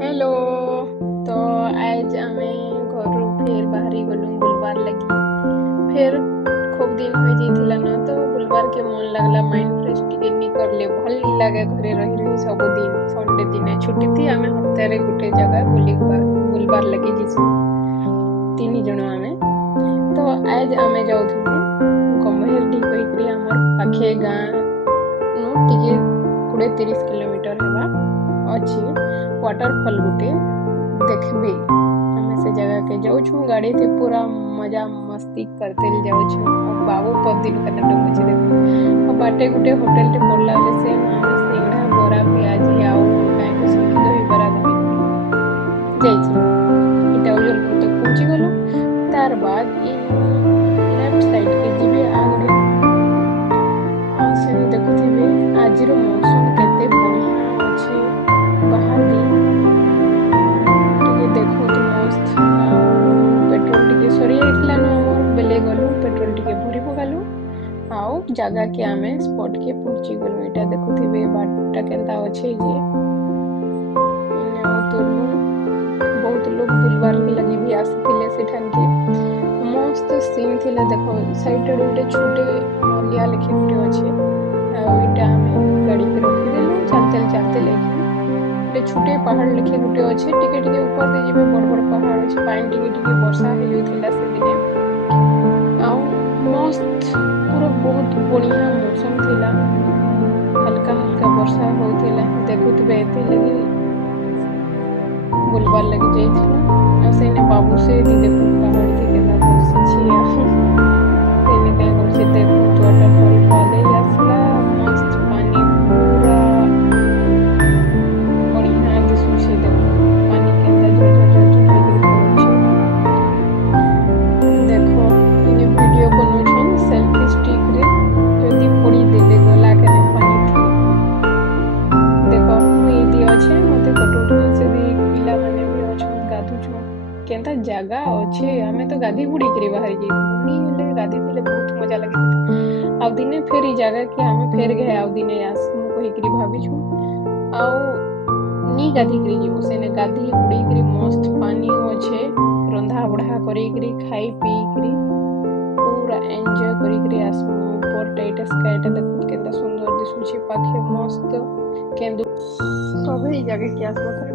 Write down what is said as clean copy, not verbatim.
Hello. तो आज आमे घरु फेर बाहरी गलु बुलबार लगी। फेर खूब दिन हो जाइथिला न, तो बुलबार के मन लगला, माइंड फ्रेश टिके नी करले भल नी लागे घरे रही रही सब दिन। संडे दिने छुट्टी थी, आमे हफ्ते गुटे जगह बुलबार लगी जिसु तीन जण आमे। तो आज आमे जाउथुनु गम्भीरडी कहिकरी हमर पाखे गाँ नु टिके 20-30 किलोमीटर हेबा अच्छी वाटरफॉल गुटे देखबे। हमें से जगह के जाऊँ गाड़ी थे पूरा मजा मस्ती करते जाऊँ। बाबू पदिन कथा मुझे देख बाटे गुटे होटल टे पड़ला से सिंगड़ा बरा पियाजी आउ काहे सुखी दही बरा जाइछि इटा उजलपुर तक पहुंची गलो। तार बाद लेफ्ट साइड के जीवे आगरे से देखुथिबे आजिरो मौसम केते बढ़िया अछि। बाहर दी टिके देखो तो मस्त। पेट्रोल टिके सरी आइथिला न हमर बेले गलु पेट्रोल टिके भरी पकालु आउ जगह के आमे स्पॉट के पहुंची गलु। एटा देखुथिबे बाटटा केनता अछि जे तुरनु बहुत लोग बुलबार के लगी भी आसीथिले सेठान के मस्त सीन थिला। देखो साइड रे उटे छोटे लिया लिखे उटे अछि आ ओइटा आमे गाड़ी के रखि देलु चलते लेकिन छोटे पहाड़ लिखे गुटे अच्छे टिके टिके ऊपर दे जेबे बड़ बड़ पहाड़ अच्छे पानी टिके टिके वर्षा हे जोथिला से दिने आउ मस्त पूरा बहुत बढ़िया मौसम थिला। हल्का हल्का वर्षा होथिला देखुतबे एते लगी बुलबार लगी जाइथिला। सेने बाबू से देखु पहाड़ थे केना बसी छिया सेने काय करछे देखु वाटरफॉल पाले आसला मस्त पानी पूरा बढ़िया दिसुछे। देखो पानी केनता झरझर पड़ुछे। देखो इने वीडियो बनउछन सेल्फी स्टिक रे जदी पड़ी देले गला के पानी थी। देखो मुई दी अच्छे मते फोटो से दी पिला माने भी अच्छन गाधुछु केनता जगह अच्छे। हमें तो गाधी बुड़ी करे बाहर नी हेले गाधी थिले बहुत मजा लगे। आउ दिने फेर ई जगह के हमें फेर गए आउ दिने आसमु कहि करी भाबिछु आउ नी गाधी करी जीवु सेने गाधी बुड़ी करी मस्त पानी अच्छे रंधा बढ़ा करी करी खाई पी करी पूरा एंजॉय करी करी आसमु ऊपर टाइट स्काईटा देखु केनता सुंदर दिसुछे पाखे मस्त केंदु सब ई जगह के आसमु।